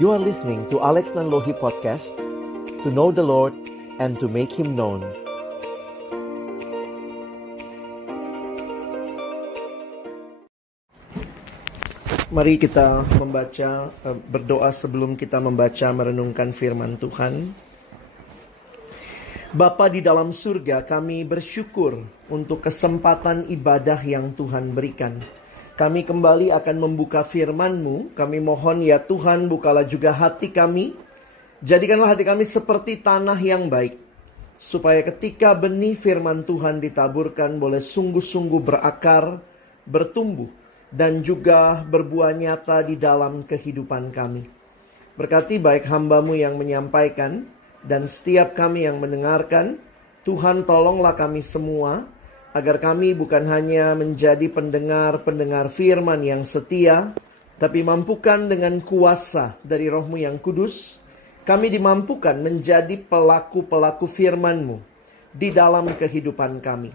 You are listening to Alex Nanlohi Podcast, to know the Lord and to make Him known. Mari kita berdoa sebelum kita membaca merenungkan firman Tuhan. Bapa di dalam surga, kami bersyukur untuk kesempatan ibadah yang Tuhan berikan. Kami kembali akan membuka firman-Mu. Kami mohon ya Tuhan, bukalah juga hati kami. Jadikanlah hati kami seperti tanah yang baik, supaya ketika benih firman Tuhan ditaburkan boleh sungguh-sungguh berakar, bertumbuh, dan juga berbuah nyata di dalam kehidupan kami. Berkati baik hamba-Mu yang menyampaikan, dan setiap kami yang mendengarkan. Tuhan, tolonglah kami semua, agar kami bukan hanya menjadi pendengar-pendengar firman yang setia, tapi mampukan dengan kuasa dari Roh-Mu yang kudus, kami dimampukan menjadi pelaku-pelaku firman-Mu di dalam kehidupan kami.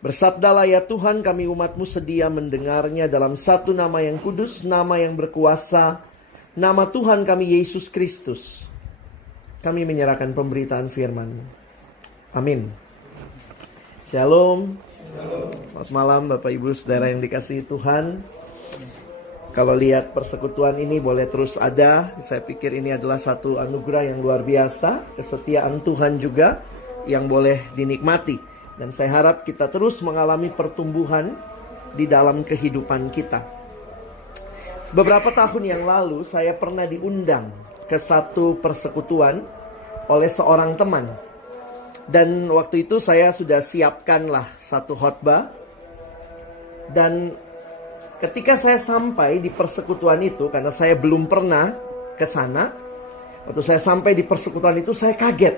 Bersabdalah ya Tuhan, kami umat-Mu sedia mendengarnya dalam satu nama yang kudus, nama yang berkuasa, nama Tuhan kami Yesus Kristus. Kami menyerahkan pemberitaan firman. Amin. Shalom. Selamat malam Bapak Ibu Saudara yang dikasihi Tuhan. Kalau lihat persekutuan ini boleh terus ada. Saya pikir ini adalah satu anugerah yang luar biasa. Kesetiaan Tuhan juga yang boleh dinikmati. Dan saya harap kita terus mengalami pertumbuhan di dalam kehidupan kita. Beberapa tahun yang lalu saya pernah diundang ke satu persekutuan oleh seorang teman. Dan waktu itu saya sudah siapkanlah satu khotbah. Dan ketika saya sampai di persekutuan itu, karena saya belum pernah ke sana, waktu saya sampai di persekutuan itu saya kaget.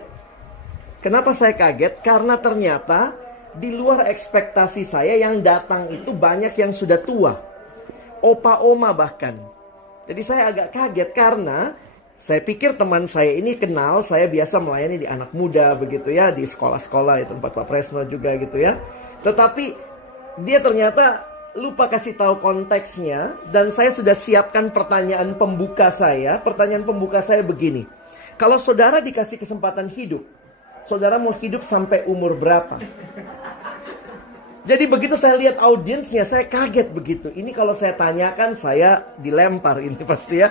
Kenapa saya kaget? Karena ternyata di luar ekspektasi saya yang datang itu banyak yang sudah tua. Opa-oma bahkan. Jadi saya agak kaget karena saya pikir teman saya ini kenal, saya biasa melayani di anak muda begitu ya, di sekolah-sekolah itu tempat Pak Presno juga gitu ya. Tetapi dia ternyata lupa kasih tahu konteksnya, dan saya sudah siapkan pertanyaan pembuka saya. Pertanyaan pembuka saya begini. Kalau saudara dikasih kesempatan hidup, saudara mau hidup sampai umur berapa? Jadi begitu saya lihat audiensnya, saya kaget begitu. Ini kalau saya tanyakan, saya dilempar ini pasti ya.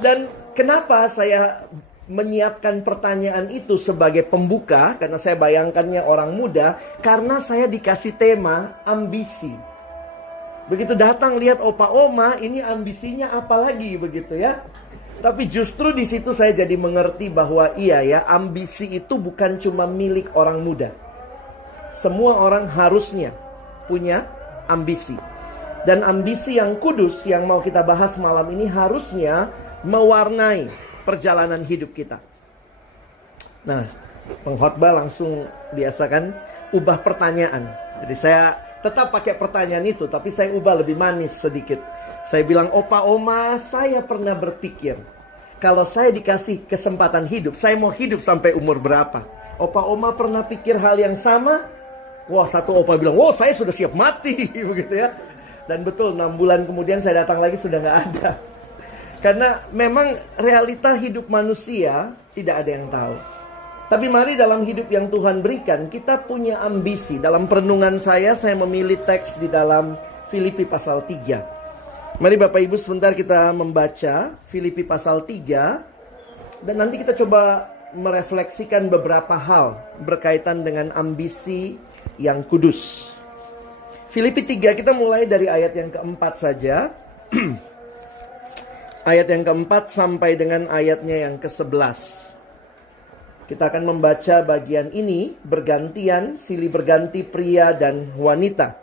Dan kenapa saya menyiapkan pertanyaan itu sebagai pembuka? Karena saya bayangkannya orang muda. Karena saya dikasih tema ambisi. Begitu datang lihat opa oma, ini ambisinya apa lagi begitu ya. Tapi justru di situ saya jadi mengerti bahwa iya ya, ambisi itu bukan cuma milik orang muda. Semua orang harusnya punya ambisi. Dan ambisi yang kudus yang mau kita bahas malam ini harusnya mewarnai perjalanan hidup kita. Nah, pengkhotbah langsung biasakan ubah pertanyaan. Jadi saya tetap pakai pertanyaan itu, tapi saya ubah lebih manis sedikit. Saya bilang, opa oma, saya pernah berpikir, kalau saya dikasih kesempatan hidup, saya mau hidup sampai umur berapa? Opa oma pernah pikir hal yang sama? Wah, satu opa bilang, wah saya sudah siap mati begitu ya. Dan betul 6 bulan kemudian saya datang lagi sudah gak ada. Karena memang realita hidup manusia tidak ada yang tahu. Tapi mari dalam hidup yang Tuhan berikan, kita punya ambisi. Dalam perenungan saya memilih teks di dalam Filipi pasal 3. Mari Bapak Ibu sebentar kita membaca Filipi pasal 3. Dan nanti kita coba merefleksikan beberapa hal berkaitan dengan ambisi yang kudus. Filipi 3 kita mulai dari ayat yang keempat saja. Ayat yang keempat sampai dengan ayatnya yang ke-11. Kita akan membaca bagian ini bergantian, silih berganti pria dan wanita.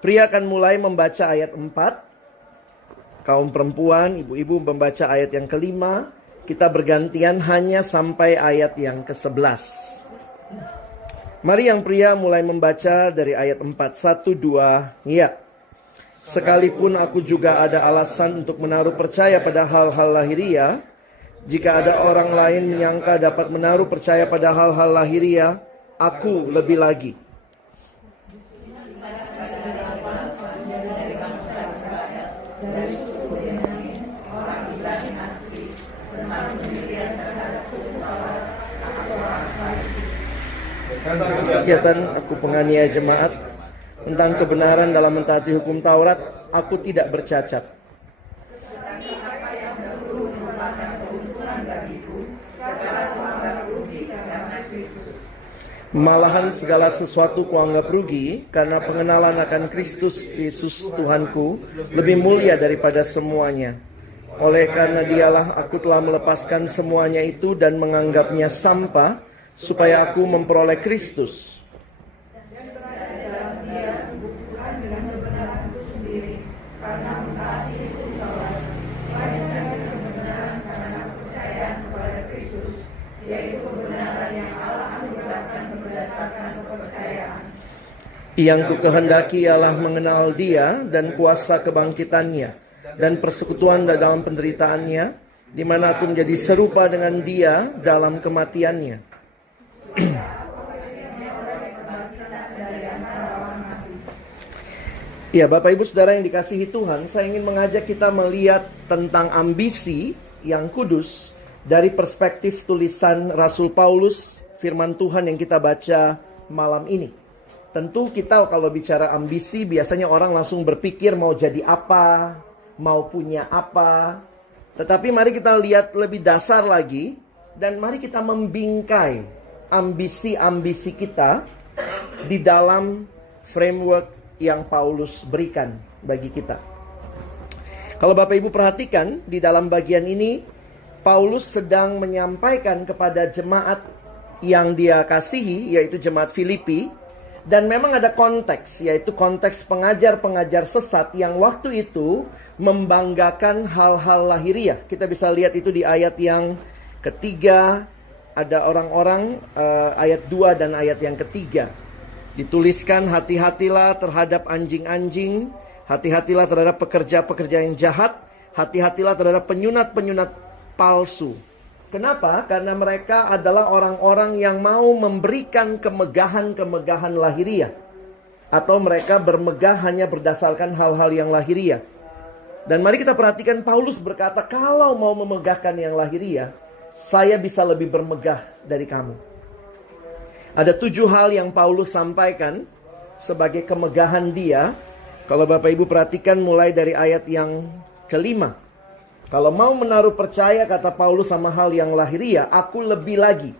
Pria akan mulai membaca ayat 4. Kaum perempuan, ibu-ibu membaca ayat yang ke-5. Kita bergantian hanya sampai ayat yang ke-11. Mari yang pria mulai membaca dari ayat 4. 1, 2, ya. Sekalipun aku juga ada alasan untuk menaruh percaya pada hal-hal lahiriah, jika ada orang lain menyangka dapat menaruh percaya pada hal-hal lahiriah, aku lebih lagi. kegiatan aku penganiaya jemaat, tentang kebenaran dalam mentaati hukum Taurat, aku tidak bercacat. Malahan segala sesuatu kuanggap rugi karena pengenalan akan Kristus Yesus Tuhanku lebih mulia daripada semuanya. Oleh karena dialah aku telah melepaskan semuanya itu dan menganggapnya sampah supaya aku memperoleh Kristus. Yang ku kehendaki ialah mengenal Dia dan kuasa kebangkitannya dan persekutuan dalam penderitaannya, di mana aku menjadi serupa dengan Dia dalam kematiannya. Ya, Bapak Ibu Saudara yang dikasihi Tuhan, saya ingin mengajak kita melihat tentang ambisi yang kudus dari perspektif tulisan Rasul Paulus, firman Tuhan yang kita baca malam ini. Tentu kita kalau bicara ambisi, biasanya orang langsung berpikir mau jadi apa, mau punya apa. Tetapi mari kita lihat lebih dasar lagi, dan mari kita membingkai ambisi-ambisi kita di dalam framework yang Paulus berikan bagi kita. Kalau Bapak Ibu perhatikan, di dalam bagian ini, Paulus sedang menyampaikan kepada jemaat yang dia kasihi, yaitu jemaat Filipi. Dan memang ada konteks, yaitu konteks pengajar-pengajar sesat yang waktu itu membanggakan hal-hal lahiriah. Kita bisa lihat itu di ayat yang ketiga, ada orang-orang, ayat 2 dan ayat yang ketiga. Dituliskan, hati-hatilah terhadap anjing-anjing, hati-hatilah terhadap pekerja-pekerja yang jahat, hati-hatilah terhadap penyunat-penyunat palsu. Kenapa? Karena mereka adalah orang-orang yang mau memberikan kemegahan-kemegahan lahiriah. Atau mereka bermegah hanya berdasarkan hal-hal yang lahiriah. Dan mari kita perhatikan, Paulus berkata, kalau mau memegahkan yang lahiriah, saya bisa lebih bermegah dari kamu. Ada 7 hal yang Paulus sampaikan sebagai kemegahan dia. Kalau Bapak Ibu perhatikan mulai dari ayat yang kelima. Kalau mau menaruh percaya, kata Paulus, sama hal yang lahiriah, aku lebih lagi.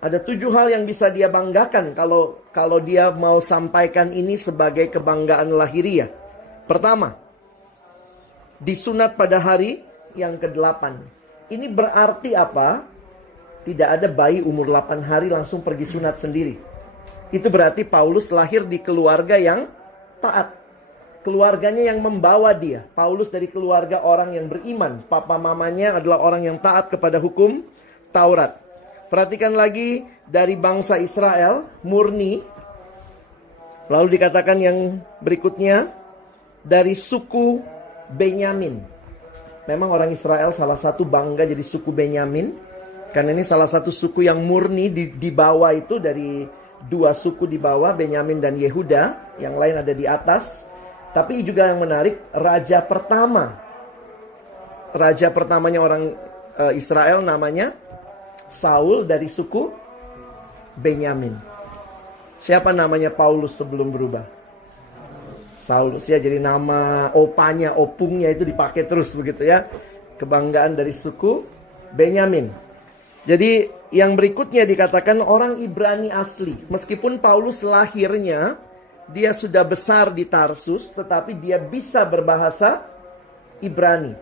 Ada 7 hal yang bisa dia banggakan kalau dia mau sampaikan ini sebagai kebanggaan lahiriah. Pertama, disunat pada hari yang ke-8. Ini berarti apa? Tidak ada bayi umur 8 hari langsung pergi sunat sendiri. Itu berarti Paulus lahir di keluarga yang taat. Keluarganya yang membawa dia. Paulus dari keluarga orang yang beriman. Papa mamanya adalah orang yang taat kepada hukum Taurat. Perhatikan lagi, dari bangsa Israel, murni. Lalu dikatakan yang berikutnya, dari suku Benyamin. Memang orang Israel salah satu bangga jadi suku Benyamin. Karena ini salah satu suku yang murni di bawah itu, dari 2 suku di bawah, Benyamin dan Yehuda. Yang lain ada di atas. Tapi juga yang menarik, raja pertamanya orang Israel namanya Saul dari suku Benyamin. Siapa namanya Paulus sebelum berubah? Saulus, ya, jadi nama opungnya itu dipakai terus begitu ya. Kebanggaan dari suku Benyamin. Jadi yang berikutnya dikatakan orang Ibrani asli. Meskipun Paulus lahirnya dia sudah besar di Tarsus, tetapi dia bisa berbahasa Ibrani.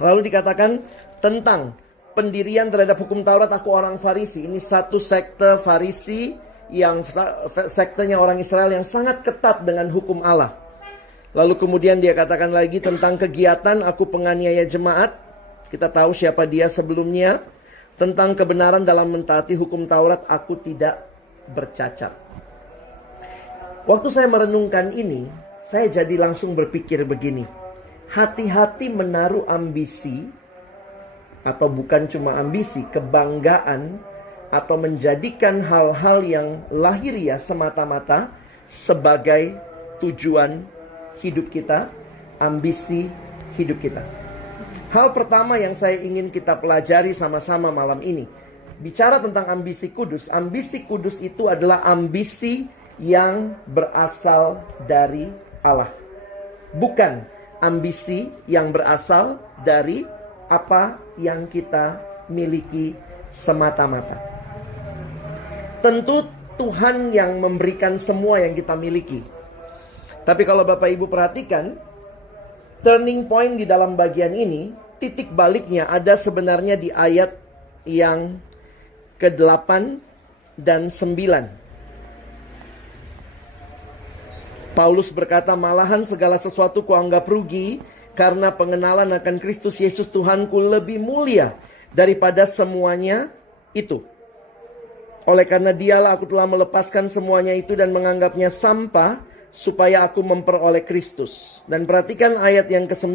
Lalu dikatakan tentang pendirian terhadap hukum Taurat, aku orang Farisi. Ini satu sekte Farisi, yang sektenya orang Israel yang sangat ketat dengan hukum Allah. Lalu kemudian dia katakan lagi tentang kegiatan, aku penganiaya jemaat. Kita tahu siapa dia sebelumnya. Tentang kebenaran dalam mentaati hukum Taurat, aku tidak bercacat. Waktu saya merenungkan ini, saya jadi langsung berpikir begini. Hati-hati menaruh ambisi, atau bukan cuma ambisi, kebanggaan, atau menjadikan hal-hal yang lahiriah semata-mata sebagai tujuan hidup kita, ambisi hidup kita. Hal pertama yang saya ingin kita pelajari sama-sama malam ini, bicara tentang ambisi kudus itu adalah ambisi yang berasal dari Allah. Bukan ambisi yang berasal dari apa yang kita miliki semata-mata. Tentu Tuhan yang memberikan semua yang kita miliki. Tapi kalau Bapak Ibu perhatikan, turning point di dalam bagian ini, titik baliknya ada sebenarnya di ayat yang ke-8 dan 9. Paulus berkata, malahan segala sesuatu kuanggap rugi karena pengenalan akan Kristus Yesus Tuhanku lebih mulia daripada semuanya itu. Oleh karena dialah aku telah melepaskan semuanya itu dan menganggapnya sampah supaya aku memperoleh Kristus. Dan perhatikan ayat yang ke-9.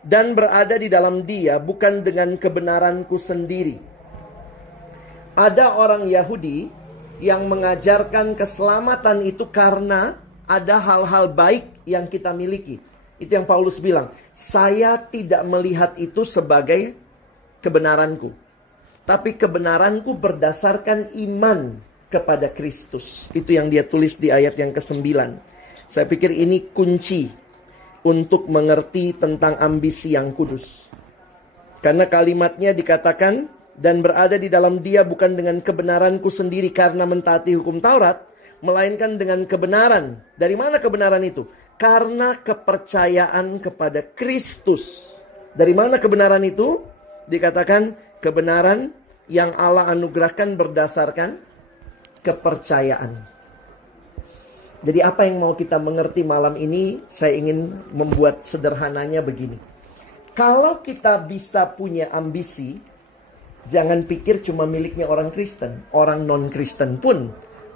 Dan berada di dalam dia bukan dengan kebenaranku sendiri. Ada orang Yahudi yang mengajarkan keselamatan itu karena ada hal-hal baik yang kita miliki. Itu yang Paulus bilang. Saya tidak melihat itu sebagai kebenaranku. Tapi kebenaranku berdasarkan iman kepada Kristus. Itu yang dia tulis di ayat yang ke-9. Saya pikir ini kunci untuk mengerti tentang ambisi yang kudus. Karena kalimatnya dikatakan, dan berada di dalam dia bukan dengan kebenaranku sendiri karena mentaati hukum Taurat, melainkan dengan kebenaran. Dari mana kebenaran itu? Karena kepercayaan kepada Kristus. Dari mana kebenaran itu? Dikatakan kebenaran yang Allah anugerahkan berdasarkan kepercayaan. Jadi apa yang mau kita mengerti malam ini, saya ingin membuat sederhananya begini. Kalau kita bisa punya ambisi, jangan pikir cuma miliknya orang Kristen. Orang non-Kristen pun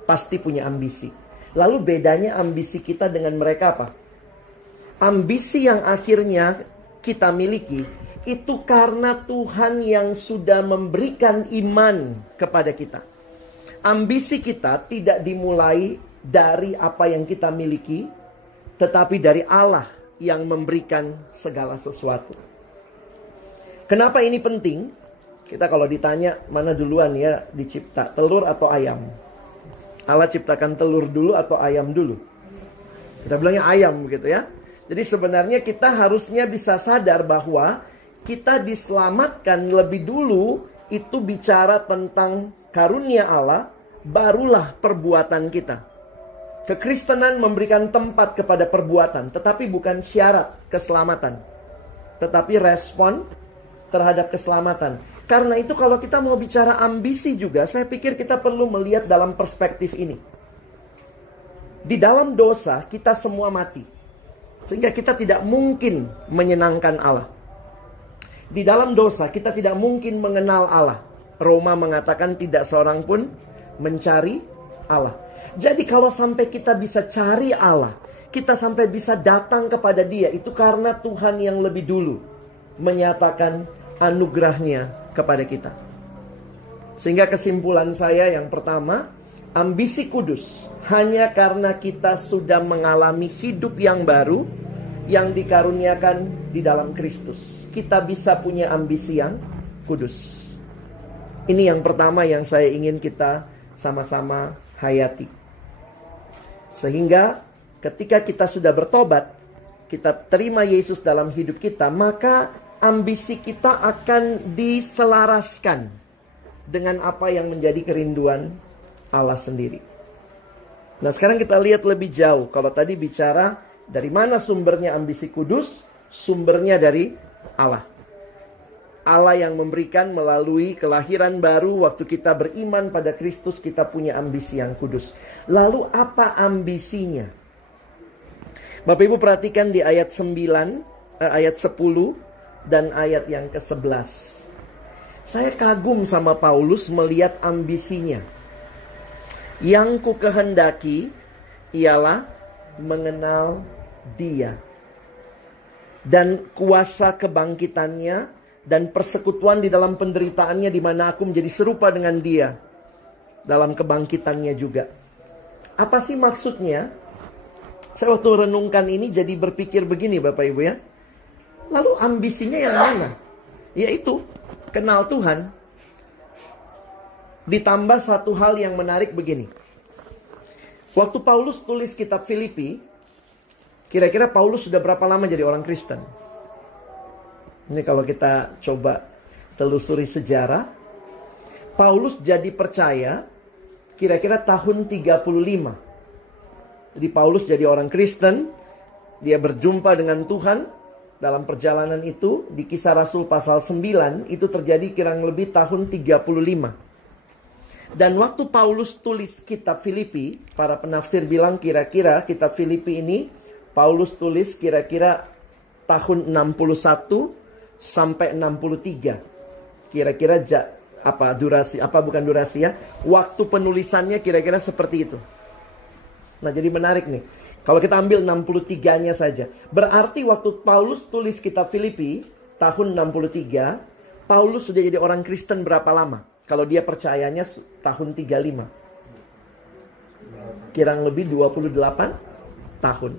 pasti punya ambisi. Lalu bedanya ambisi kita dengan mereka apa? Ambisi yang akhirnya kita miliki, itu karena Tuhan yang sudah memberikan iman kepada kita. Ambisi kita tidak dimulai dari apa yang kita miliki, tetapi dari Allah yang memberikan segala sesuatu. Kenapa ini penting? Kita kalau ditanya mana duluan ya dicipta, telur atau ayam? Allah ciptakan telur dulu atau ayam dulu? Kita bilangnya ayam gitu ya. Jadi sebenarnya kita harusnya bisa sadar bahwa kita diselamatkan lebih dulu itu bicara tentang karunia Allah, barulah perbuatan kita. Kekristenan memberikan tempat kepada perbuatan, tetapi bukan syarat keselamatan, tetapi respon terhadap keselamatan. Karena itu kalau kita mau bicara ambisi juga, saya pikir kita perlu melihat dalam perspektif ini. Di dalam dosa kita semua mati, sehingga kita tidak mungkin menyenangkan Allah. Di dalam dosa kita tidak mungkin mengenal Allah. Roma mengatakan tidak seorang pun mencari Allah. Jadi kalau sampai kita bisa cari Allah, kita sampai bisa datang kepada Dia, itu karena Tuhan yang lebih dulu menyatakan anugerahnya kepada kita. Sehingga kesimpulan saya yang pertama, ambisi kudus hanya karena kita sudah mengalami hidup yang baru yang dikaruniakan di dalam Kristus. Kita bisa punya ambisi yang kudus. Ini yang pertama yang saya ingin kita sama-sama hayati. Sehingga ketika kita sudah bertobat, kita terima Yesus dalam hidup kita, maka ambisi kita akan diselaraskan dengan apa yang menjadi kerinduan Allah sendiri. Nah sekarang kita lihat lebih jauh. Kalau tadi bicara dari mana sumbernya ambisi kudus, sumbernya dari Allah. Allah yang memberikan melalui kelahiran baru, waktu kita beriman pada Kristus, kita punya ambisi yang kudus. Lalu apa ambisinya? Bapak Ibu perhatikan di ayat 9, ayat 10 dan ayat yang ke-11. Saya kagum sama Paulus melihat ambisinya. Yang ku kehendaki ialah mengenal Dia dan kuasa kebangkitannya dan persekutuan di dalam penderitaannya, di mana aku menjadi serupa dengan Dia dalam kebangkitannya juga. Apa sih maksudnya? Saya waktu renungkan ini jadi berpikir begini Bapak Ibu ya. Lalu ambisinya yang mana? Yaitu kenal Tuhan. Ditambah satu hal yang menarik begini. Waktu Paulus tulis kitab Filipi, kira-kira Paulus sudah berapa lama jadi orang Kristen? Ini kalau kita coba telusuri sejarah, Paulus jadi percaya kira-kira tahun 35. Jadi Paulus jadi orang Kristen, dia berjumpa dengan Tuhan dalam perjalanan itu. Di Kisah Rasul pasal 9 itu terjadi kurang lebih tahun 35. Dan waktu Paulus tulis kitab Filipi, para penafsir bilang kira-kira kitab Filipi ini Paulus tulis kira-kira tahun 61 sampai 63. Kira-kira waktu penulisannya kira-kira seperti itu. Nah, jadi menarik nih. Kalau kita ambil 63-nya saja, berarti waktu Paulus tulis kitab Filipi tahun 63, Paulus sudah jadi orang Kristen berapa lama? Kalau dia percayanya tahun 35. Kurang lebih 28 tahun.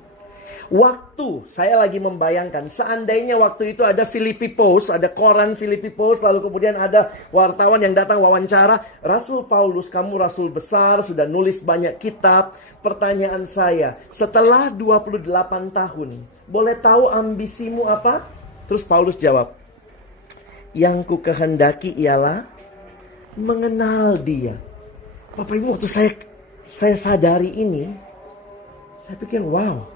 Waktu saya lagi membayangkan, seandainya waktu itu ada Philippi Post, ada koran Philippi Post, lalu kemudian ada wartawan yang datang wawancara, Rasul Paulus, kamu rasul besar, sudah nulis banyak kitab. Pertanyaan saya, setelah 28 tahun, boleh tahu ambisimu apa? Terus Paulus jawab, yang ku kehendaki ialah mengenal dia. Bapak Ibu, waktu saya sadari ini, saya pikir wow.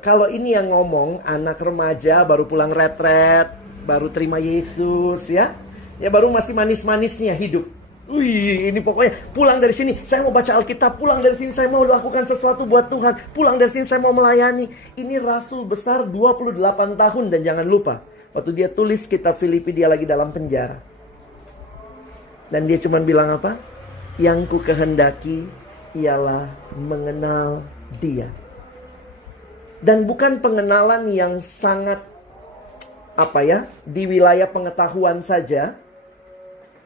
Kalau ini yang ngomong anak remaja baru pulang retret, baru terima Yesus ya baru masih manis-manisnya hidup. Wih, ini pokoknya pulang dari sini saya mau baca Alkitab, pulang dari sini saya mau lakukan sesuatu buat Tuhan, pulang dari sini saya mau melayani. Ini rasul besar 28 tahun, dan jangan lupa waktu dia tulis kitab Filipi dia lagi dalam penjara. Dan dia cuma bilang apa? Yang ku kehendaki ialah mengenal dia. Dan bukan pengenalan yang sangat di wilayah pengetahuan saja.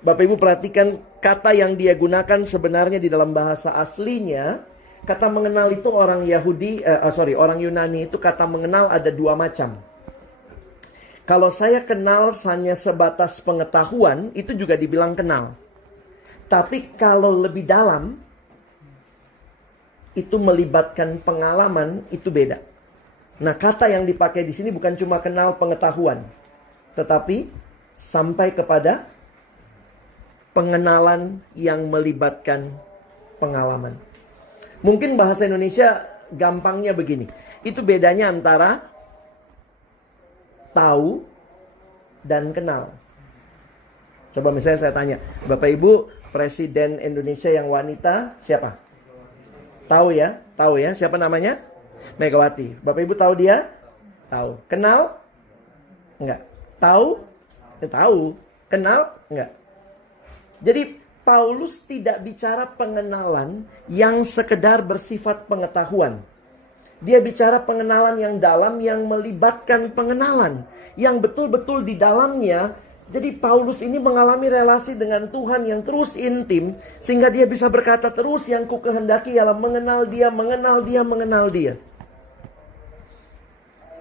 Bapak Ibu perhatikan kata yang dia gunakan sebenarnya di dalam bahasa aslinya. Kata mengenal itu orang Yunani itu kata mengenal ada dua macam. Kalau saya kenal hanya sebatas pengetahuan, itu juga dibilang kenal. Tapi kalau lebih dalam, itu melibatkan pengalaman, itu beda. Nah, kata yang dipakai di sini bukan cuma kenal pengetahuan, tetapi sampai kepada pengenalan yang melibatkan pengalaman. Mungkin bahasa Indonesia gampangnya begini. Itu bedanya antara tahu dan kenal. Coba misalnya saya tanya, Bapak Ibu, Presiden Indonesia yang wanita siapa? Tahu ya? Tahu ya? Siapa namanya? Megawati. Bapak Ibu tahu dia? Tahu. Kenal? Enggak. Tahu? Tahu. Kenal? Enggak. Jadi Paulus tidak bicara pengenalan yang sekedar bersifat pengetahuan. Dia bicara pengenalan yang dalam, yang melibatkan pengenalan, yang betul-betul di dalamnya. Jadi Paulus ini mengalami relasi dengan Tuhan yang terus intim, sehingga dia bisa berkata terus, yang ku kehendaki ialah mengenal dia, mengenal dia, mengenal dia.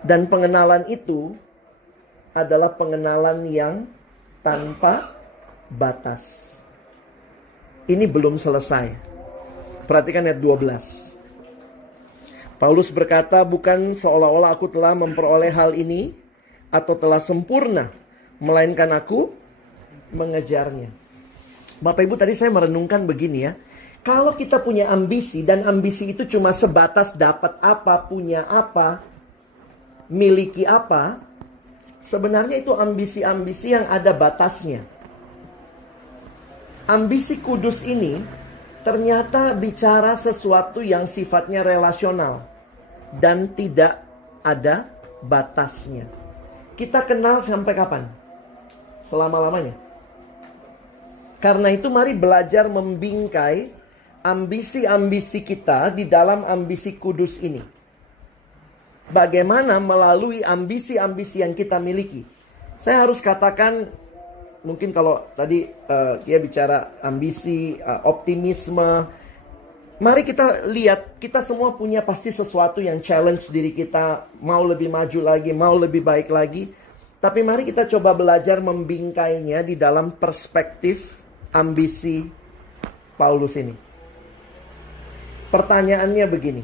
Dan pengenalan itu adalah pengenalan yang tanpa batas. Ini belum selesai. Perhatikan ayat 12. Paulus berkata, bukan seolah-olah aku telah memperoleh hal ini atau telah sempurna, melainkan aku mengejarnya. Bapak Ibu, tadi saya merenungkan begini ya. Kalau kita punya ambisi, dan ambisi itu cuma sebatas dapat apa, punya apa, miliki apa, sebenarnya itu ambisi-ambisi yang ada batasnya. Ambisi kudus ini ternyata bicara sesuatu yang sifatnya relasional dan tidak ada batasnya. Kita kenal sampai kapan? Selama-lamanya. Karena itu mari belajar membingkai ambisi-ambisi kita di dalam ambisi kudus ini. Bagaimana melalui ambisi-ambisi yang kita miliki. Saya harus katakan, mungkin kalau tadi dia bicara ambisi, optimisme. Mari kita lihat, kita semua punya pasti sesuatu yang challenge diri kita. Mau lebih maju lagi, mau lebih baik lagi. Tapi mari kita coba belajar membingkainya di dalam perspektif ambisi Paulus ini. Pertanyaannya begini.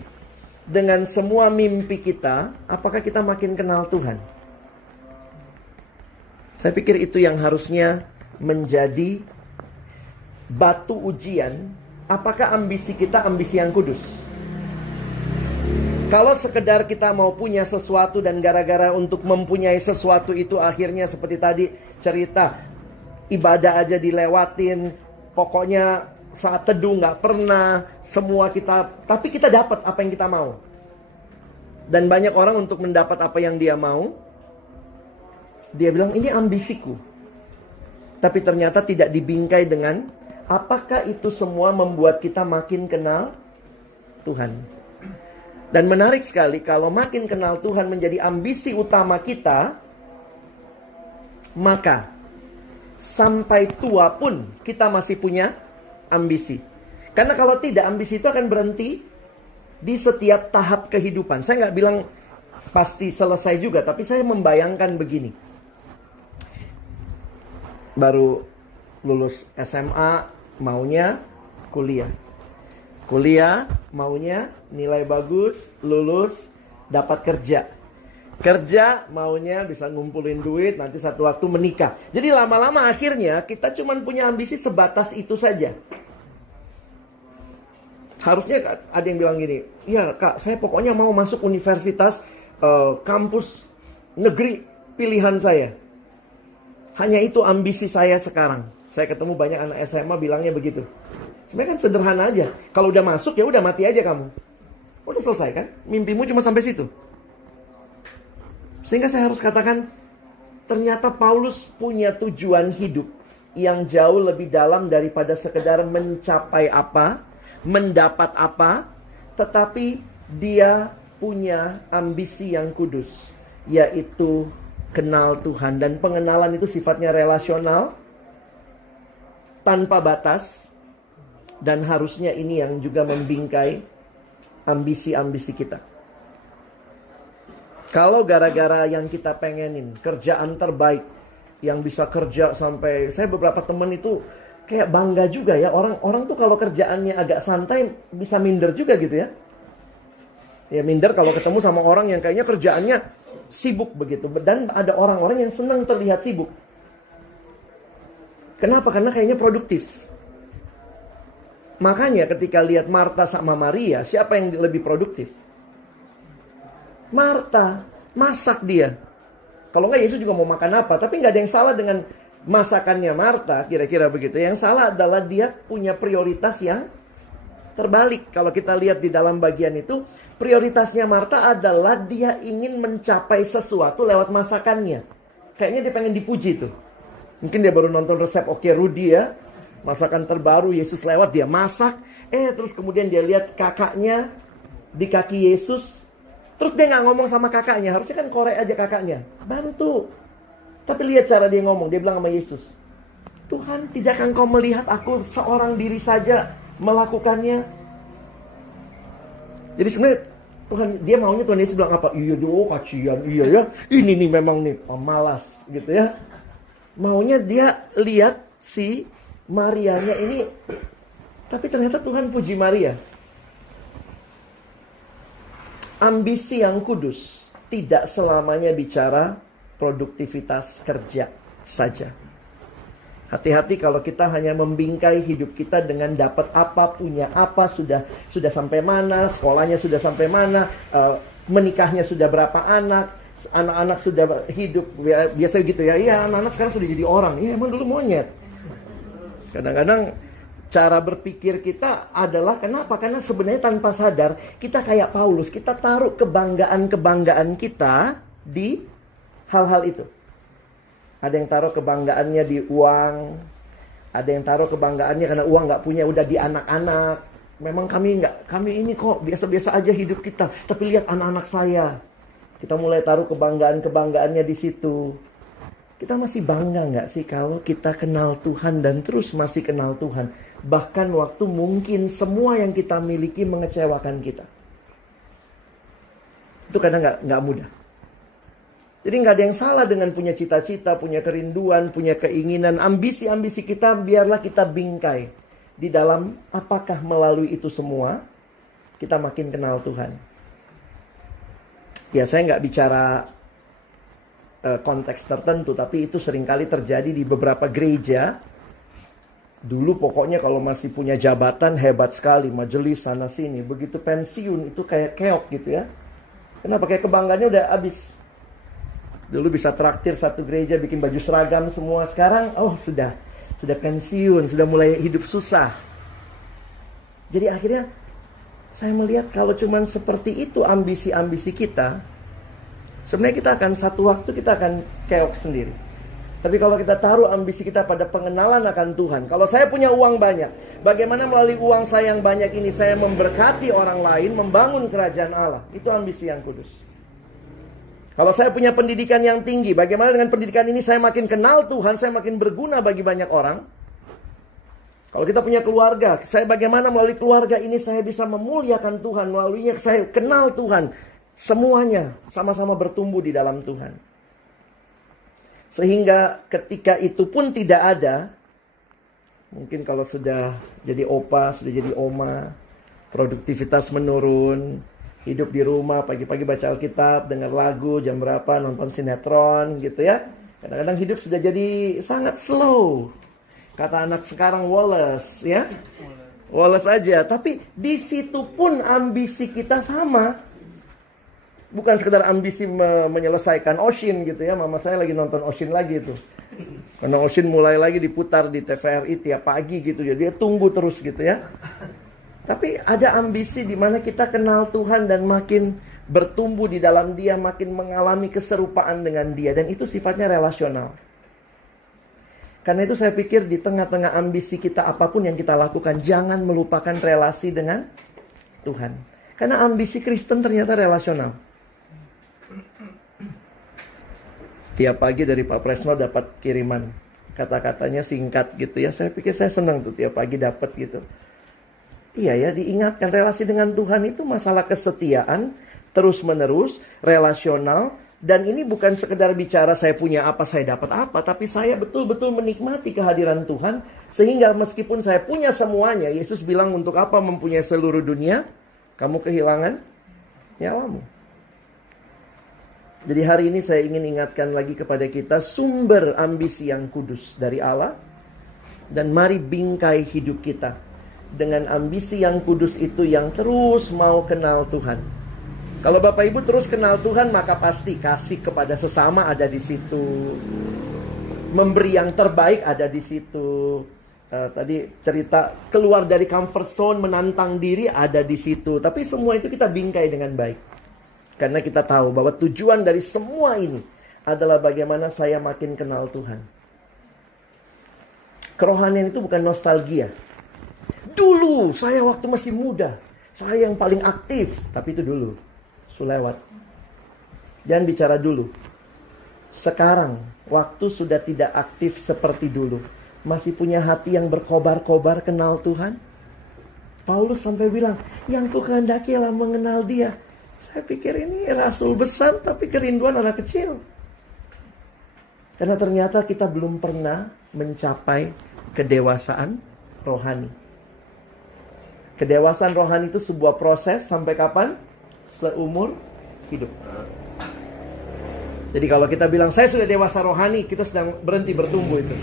Dengan semua mimpi kita, apakah kita makin kenal Tuhan? Saya pikir itu yang harusnya menjadi batu ujian. Apakah ambisi kita ambisi yang kudus? Kalau sekedar kita mau punya sesuatu dan gara-gara untuk mempunyai sesuatu itu akhirnya seperti tadi cerita, ibadah aja dilewatin, pokoknya saat teduh gak pernah, semua kita, tapi kita dapat apa yang kita mau. Dan banyak orang untuk mendapat apa yang dia mau, dia bilang ini ambisiku. Tapi ternyata tidak dibingkai dengan apakah itu semua membuat kita makin kenal Tuhan. Dan menarik sekali kalau makin kenal Tuhan menjadi ambisi utama kita, maka sampai tua pun kita masih punya ambisi. Karena kalau tidak, ambisi itu akan berhenti di setiap tahap kehidupan. Saya nggak bilang pasti selesai juga, tapi saya membayangkan begini. Baru lulus SMA, maunya kuliah. Kuliah, maunya nilai bagus, lulus, dapat kerja. Kerja, maunya bisa ngumpulin duit, nanti satu waktu menikah. Jadi lama-lama akhirnya kita cuma punya ambisi sebatas itu saja. Harusnya ada yang bilang gini, ya kak, saya pokoknya mau masuk universitas, kampus negeri pilihan saya. Hanya itu ambisi saya sekarang. Saya ketemu banyak anak SMA bilangnya begitu. Sebenarnya kan sederhana aja. Kalau udah masuk ya udah mati aja kamu. Udah selesai kan? Mimpimu cuma sampai situ. Sehingga saya harus katakan, ternyata Paulus punya tujuan hidup yang jauh lebih dalam daripada sekedar mencapai apa, mendapat apa, tetapi dia punya ambisi yang kudus, yaitu kenal Tuhan. Dan pengenalan itu sifatnya relasional, tanpa batas. Dan harusnya ini yang juga membingkai ambisi-ambisi kita. Kalau gara-gara yang kita pengenin, kerjaan terbaik, yang bisa kerja sampai, saya beberapa teman itu kayak bangga juga ya. Orang tuh kalau kerjaannya agak santai bisa minder juga gitu ya. Ya minder kalau ketemu sama orang yang kayaknya kerjaannya sibuk begitu. Dan ada orang-orang yang senang terlihat sibuk. Kenapa? Karena kayaknya produktif. Makanya ketika lihat Marta sama Maria, siapa yang lebih produktif? Marta, masak dia. Kalau enggak Yesus juga mau makan apa. Tapi nggak ada yang salah dengan masakannya Marta, kira-kira begitu. Yang salah adalah dia punya prioritas yang terbalik. Kalau kita lihat di dalam bagian itu, prioritasnya Marta adalah dia ingin mencapai sesuatu lewat masakannya. Kayaknya dia pengen dipuji tuh. Mungkin dia baru nonton resep Oke Rudy ya. Masakan terbaru, Yesus lewat, dia masak. Terus kemudian dia lihat kakaknya di kaki Yesus. Terus dia gak ngomong sama kakaknya. Harusnya kan korek aja kakaknya. Bantu. Tapi lihat cara dia ngomong. Dia bilang sama Yesus, Tuhan, tidakkah engkau melihat aku seorang diri saja melakukannya? Jadi sebenarnya Tuhan, dia maunya Tuhan Yesus bilang apa? Iya dong, kacian, iya ya. Ini nih memang nih pemalas gitu ya. Maunya dia lihat si Marianya ini. Tapi ternyata Tuhan puji Maria. Ambisi yang kudus tidak selamanya bicara produktivitas kerja saja. Hati-hati kalau kita hanya membingkai hidup kita dengan dapat apa, punya apa, sudah sampai mana, sekolahnya sudah sampai mana, menikahnya sudah berapa anak-anak sudah hidup. Biasa gitu ya, iya anak-anak sekarang sudah jadi orang. Iya emang dulu monyet. Kadang-kadang cara berpikir kita adalah kenapa? Karena sebenarnya tanpa sadar kita kayak Paulus, kita taruh kebanggaan-kebanggaan kita di hal-hal itu. Ada yang taruh kebanggaannya di uang, ada yang taruh kebanggaannya karena uang nggak punya udah di anak-anak. Memang kami ini kok biasa-biasa aja hidup kita, tapi lihat anak-anak saya. Kita mulai taruh kebanggaannya di situ. Kita masih bangga nggak sih kalau kita kenal Tuhan dan terus masih kenal Tuhan? Bahkan waktu mungkin semua yang kita miliki mengecewakan kita. Itu kadang nggak mudah. Jadi nggak ada yang salah dengan punya cita-cita, punya kerinduan, punya keinginan, ambisi-ambisi kita, biarlah kita bingkai di dalam apakah melalui itu semua kita makin kenal Tuhan. Ya, saya nggak bicara konteks tertentu, tapi itu seringkali terjadi di beberapa gereja. Dulu pokoknya kalau masih punya jabatan hebat sekali, majelis sana sini. Begitu pensiun itu kayak keok gitu ya. Kenapa? Kayak kebanggaannya udah habis. Dulu bisa traktir satu gereja, bikin baju seragam semua. Sekarang, sudah pensiun, sudah mulai hidup susah. Jadi akhirnya saya melihat kalau cuman seperti itu ambisi-ambisi kita, sebenarnya kita akan satu waktu kita akan keok sendiri. Tapi kalau kita taruh ambisi kita pada pengenalan akan Tuhan. Kalau saya punya uang banyak, bagaimana melalui uang saya yang banyak ini saya memberkati orang lain, membangun kerajaan Allah. Itu ambisi yang kudus. Kalau saya punya pendidikan yang tinggi, bagaimana dengan pendidikan ini saya makin kenal Tuhan, saya makin berguna bagi banyak orang. Kalau kita punya keluarga, saya bagaimana melalui keluarga ini saya bisa memuliakan Tuhan, melaluinya saya kenal Tuhan. Semuanya sama-sama bertumbuh di dalam Tuhan. Sehingga ketika itu pun tidak ada, mungkin kalau sudah jadi opa, sudah jadi oma, produktivitas menurun, hidup di rumah, pagi-pagi baca Alkitab, dengar lagu, jam berapa, nonton sinetron gitu ya. Kadang-kadang hidup sudah jadi sangat slow. Kata anak sekarang Wallace ya. Wallace aja. Tapi di situ pun ambisi kita sama. Bukan sekedar ambisi menyelesaikan Oshin gitu ya. Mama saya lagi nonton Oshin lagi itu. Karena Oshin mulai lagi diputar di TVRI tiap pagi gitu. Jadi dia tunggu terus gitu ya. Tapi ada ambisi di mana kita kenal Tuhan dan makin bertumbuh di dalam Dia, makin mengalami keserupaan dengan Dia, dan itu sifatnya relasional. Karena itu saya pikir di tengah-tengah ambisi kita apapun yang kita lakukan, jangan melupakan relasi dengan Tuhan. Karena ambisi Kristen ternyata relasional. Tiap pagi dari Pak Presno dapat kiriman, kata-katanya singkat gitu ya. Saya pikir saya senang tuh tiap pagi dapat gitu. Iya ya, diingatkan relasi dengan Tuhan itu masalah kesetiaan, terus-menerus, relasional. Dan ini bukan sekedar bicara saya punya apa, saya dapat apa. Tapi saya betul-betul menikmati kehadiran Tuhan. Sehingga meskipun saya punya semuanya, Yesus bilang untuk apa mempunyai seluruh dunia, kamu kehilangan nyawamu. Jadi hari ini saya ingin ingatkan lagi kepada kita sumber ambisi yang kudus dari Allah. Dan mari bingkai hidup kita dengan ambisi yang kudus itu yang terus mau kenal Tuhan. Kalau Bapak Ibu terus kenal Tuhan, maka pasti kasih kepada sesama ada di situ. Memberi yang terbaik ada di situ. Tadi cerita keluar dari comfort zone, menantang diri ada di situ. Tapi semua itu kita bingkai dengan baik. Karena kita tahu bahwa tujuan dari semua ini adalah bagaimana saya makin kenal Tuhan. Kerohanian itu bukan nostalgia. Dulu saya waktu masih muda, saya yang paling aktif. Tapi itu dulu, sudah lewat. Jangan bicara dulu. Sekarang, waktu sudah tidak aktif seperti dulu. Masih punya hati yang berkobar-kobar kenal Tuhan. Paulus sampai bilang, yang ku kehendaki adalah mengenal Dia. Saya pikir ini rasul besar, tapi kerinduan anak kecil. Karena ternyata kita belum pernah mencapai kedewasaan rohani. Kedewasaan rohani itu sebuah proses sampai kapan? Seumur hidup. Jadi kalau kita bilang saya sudah dewasa rohani, kita sedang berhenti bertumbuh itu.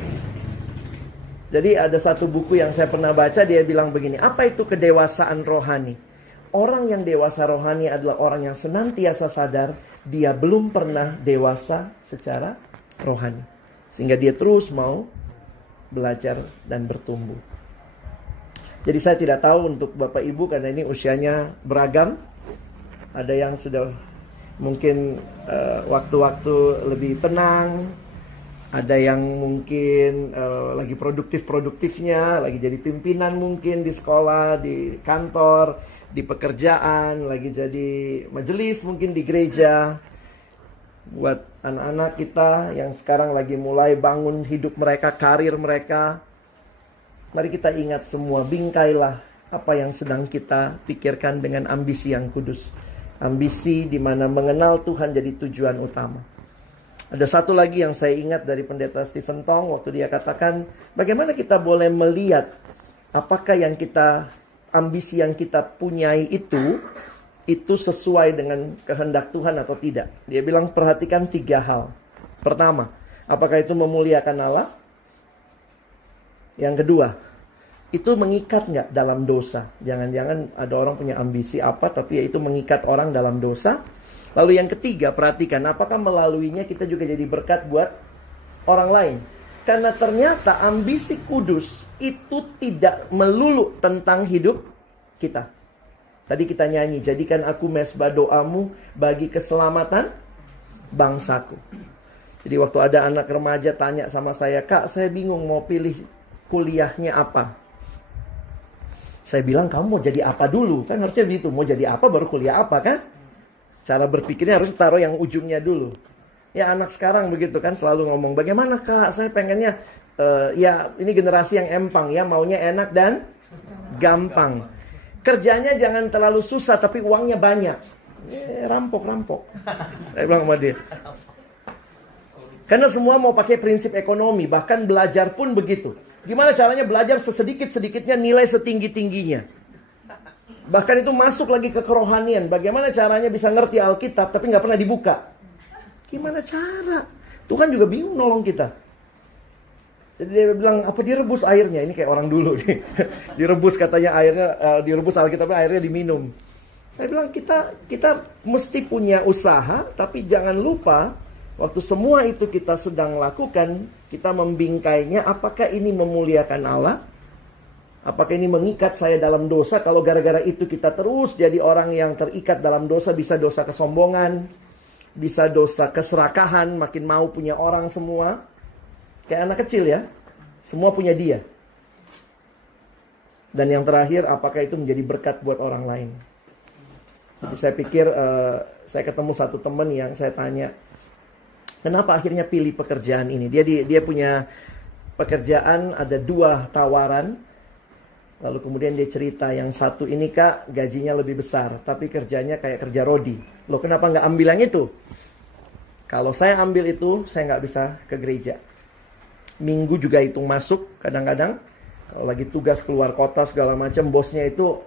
Jadi ada satu buku yang saya pernah baca, dia bilang begini, apa itu kedewasaan rohani? Orang yang dewasa rohani adalah orang yang senantiasa sadar dia belum pernah dewasa secara rohani. Sehingga dia terus mau belajar dan bertumbuh. Jadi saya tidak tahu untuk Bapak Ibu karena ini usianya beragam. Ada yang sudah mungkin waktu-waktu lebih tenang. Ada yang mungkin lagi produktif-produktifnya, lagi jadi pimpinan mungkin di sekolah, di kantor, di pekerjaan, lagi jadi majelis mungkin di gereja. Buat anak-anak kita yang sekarang lagi mulai bangun hidup mereka, karir mereka. Mari kita ingat semua, bingkailah apa yang sedang kita pikirkan dengan ambisi yang kudus. Ambisi di mana mengenal Tuhan jadi tujuan utama. Ada satu lagi yang saya ingat dari pendeta Stephen Tong waktu dia katakan, bagaimana kita boleh melihat apakah ambisi yang kita punyai itu sesuai dengan kehendak Tuhan atau tidak. Dia bilang perhatikan 3 hal. Pertama, apakah itu memuliakan Allah? Yang kedua, itu mengikat nggak dalam dosa? Jangan-jangan ada orang punya ambisi apa, tapi ya itu mengikat orang dalam dosa. Lalu yang ketiga, perhatikan apakah melaluinya kita juga jadi berkat buat orang lain. Karena ternyata ambisi kudus itu tidak melulu tentang hidup kita. Tadi kita nyanyi, jadikan aku mesbah doamu bagi keselamatan bangsaku. Jadi waktu ada anak remaja tanya sama saya, Kak, saya bingung mau pilih kuliahnya apa. Saya bilang, kamu mau jadi apa dulu? Kan harusnya begitu, mau jadi apa baru kuliah apa kan? Cara berpikirnya harus taruh yang ujungnya dulu. Ya anak sekarang begitu kan selalu ngomong, bagaimana Kak, saya pengennya, ya ini generasi yang empang ya, maunya enak dan gampang. Kerjanya jangan terlalu susah tapi uangnya banyak. Rampok. Saya bilang sama dia. Karena semua mau pakai prinsip ekonomi, bahkan belajar pun begitu. Gimana caranya belajar sesedikit-sedikitnya nilai setinggi-tingginya. Bahkan itu masuk lagi ke kerohanian. Bagaimana caranya bisa ngerti Alkitab tapi nggak pernah dibuka. Gimana cara? Tuhan juga bingung nolong kita. Jadi dia bilang, apa direbus airnya? Ini kayak orang dulu nih. Direbus katanya airnya, direbus Alkitabnya airnya diminum. Saya bilang kita mesti punya usaha, tapi jangan lupa waktu semua itu kita sedang lakukan, kita membingkainya, apakah ini memuliakan Allah? Apakah ini mengikat saya dalam dosa? Kalau gara-gara itu kita terus jadi orang yang terikat dalam dosa, bisa dosa kesombongan, bisa dosa keserakahan, makin mau punya orang semua. Kayak anak kecil ya, semua punya dia. Dan yang terakhir, apakah itu menjadi berkat buat orang lain? Jadi saya pikir, saya ketemu satu teman yang saya tanya, kenapa akhirnya pilih pekerjaan ini? Dia punya pekerjaan, ada 2 tawaran. Lalu kemudian dia cerita, yang satu ini Kak, gajinya lebih besar, tapi kerjanya kayak kerja rodi. Loh kenapa nggak ambil yang itu? Kalau saya ambil itu, saya nggak bisa ke gereja. Minggu juga hitung masuk kadang-kadang. Kalau lagi tugas keluar kota segala macam, bosnya itu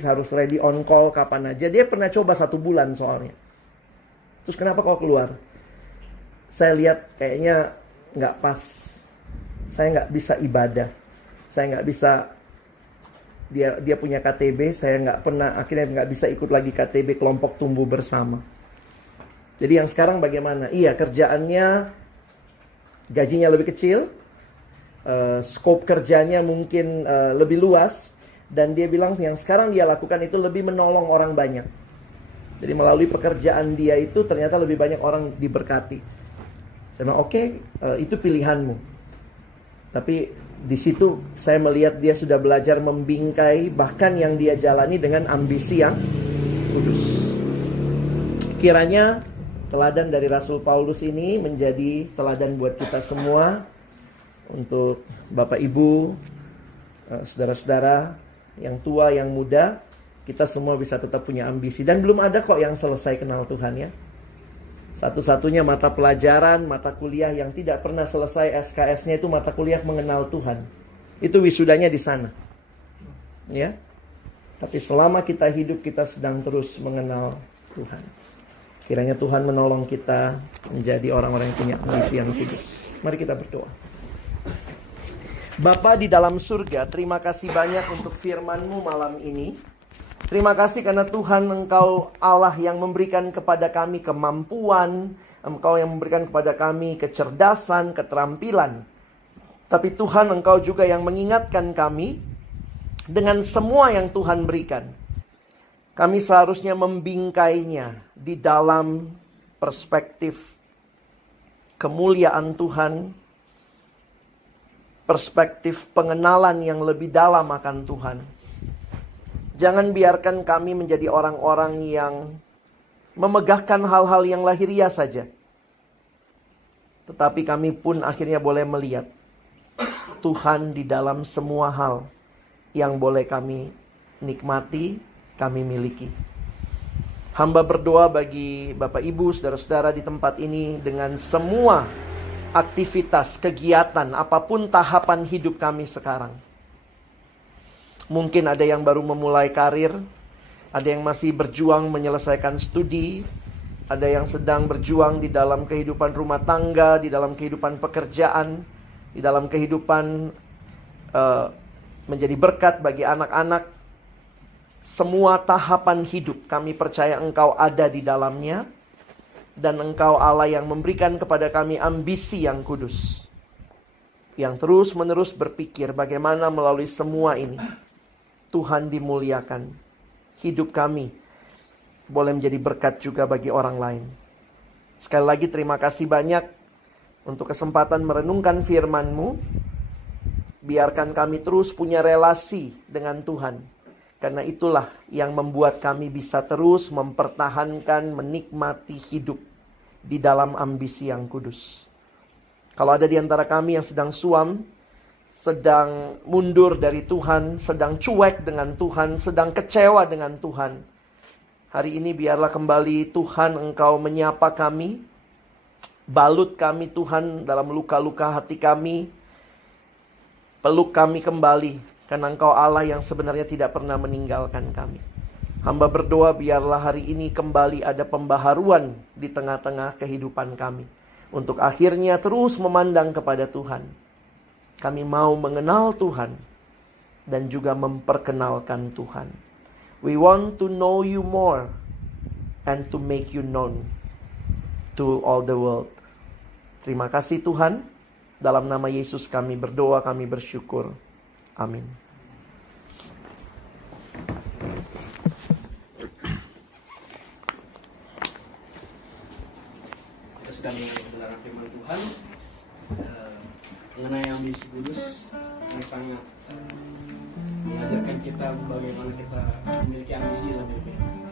harus ready on call kapan aja. Dia pernah coba 1 bulan soalnya. Terus kenapa kau keluar? Saya lihat kayaknya nggak pas. Saya nggak bisa ibadah. Saya nggak bisa. Dia punya KTB, saya akhirnya nggak bisa ikut lagi KTB kelompok tumbuh bersama. Jadi yang sekarang bagaimana? Iya, kerjaannya gajinya lebih kecil, scope kerjanya mungkin lebih luas, dan dia bilang yang sekarang dia lakukan itu lebih menolong orang banyak. Jadi melalui pekerjaan dia itu ternyata lebih banyak orang diberkati. Saya bilang oke, itu pilihanmu. Tapi di situ saya melihat dia sudah belajar membingkai bahkan yang dia jalani dengan ambisi yang kudus. Kiranya teladan dari Rasul Paulus ini menjadi teladan buat kita semua. Untuk Bapak Ibu, saudara-saudara yang tua, yang muda, kita semua bisa tetap punya ambisi. Dan belum ada kok yang selesai kenal Tuhan ya. Satu-satunya mata pelajaran, mata kuliah yang tidak pernah selesai SKS-nya itu mata kuliah mengenal Tuhan. Itu wisudanya di sana. Ya. Tapi selama kita hidup, kita sedang terus mengenal Tuhan. Kiranya Tuhan menolong kita menjadi orang-orang yang punya ambisi yang kudus. Mari kita berdoa. Bapa di dalam surga, terima kasih banyak untuk firman-Mu malam ini. Terima kasih karena Tuhan Engkau Allah yang memberikan kepada kami kemampuan, Engkau yang memberikan kepada kami kecerdasan, keterampilan. Tapi Tuhan Engkau juga yang mengingatkan kami dengan semua yang Tuhan berikan. Kami seharusnya membingkainya di dalam perspektif kemuliaan Tuhan, perspektif pengenalan yang lebih dalam akan Tuhan. Jangan biarkan kami menjadi orang-orang yang memegahkan hal-hal yang lahiriah saja. Tetapi kami pun akhirnya boleh melihat Tuhan di dalam semua hal yang boleh kami nikmati, kami miliki. Hamba berdoa bagi Bapak Ibu, saudara-saudara di tempat ini dengan semua aktivitas, kegiatan, apapun tahapan hidup kami sekarang. Mungkin ada yang baru memulai karir, ada yang masih berjuang menyelesaikan studi, ada yang sedang berjuang di dalam kehidupan rumah tangga, di dalam kehidupan pekerjaan, di dalam kehidupan menjadi berkat bagi anak-anak. Semua tahapan hidup kami percaya Engkau ada di dalamnya. Dan Engkau Allah yang memberikan kepada kami ambisi yang kudus. Yang terus menerus berpikir bagaimana melalui semua ini Tuhan dimuliakan. Hidup kami boleh menjadi berkat juga bagi orang lain. Sekali lagi terima kasih banyak untuk kesempatan merenungkan firman-Mu. Biarkan kami terus punya relasi dengan Tuhan. Karena itulah yang membuat kami bisa terus mempertahankan, menikmati hidup di dalam ambisi yang kudus. Kalau ada di antara kami yang sedang suam, sedang mundur dari Tuhan, sedang cuek dengan Tuhan, sedang kecewa dengan Tuhan, hari ini biarlah kembali Tuhan Engkau menyapa kami, balut kami Tuhan dalam luka-luka hati kami, peluk kami kembali. Karena Engkau Allah yang sebenarnya tidak pernah meninggalkan kami. Hamba berdoa biarlah hari ini kembali ada pembaharuan di tengah-tengah kehidupan kami. Untuk akhirnya terus memandang kepada Tuhan. Kami mau mengenal Tuhan. Dan juga memperkenalkan Tuhan. We want to know you more. And to make you known to all the world. Terima kasih Tuhan. Dalam nama Yesus kami berdoa, kami bersyukur. Amin. Kita sudah mendengar firman Tuhan mengenai ambisi kudus yang sangat mengajarkan kita bagaimana kita memiliki ambisi dalam hidup.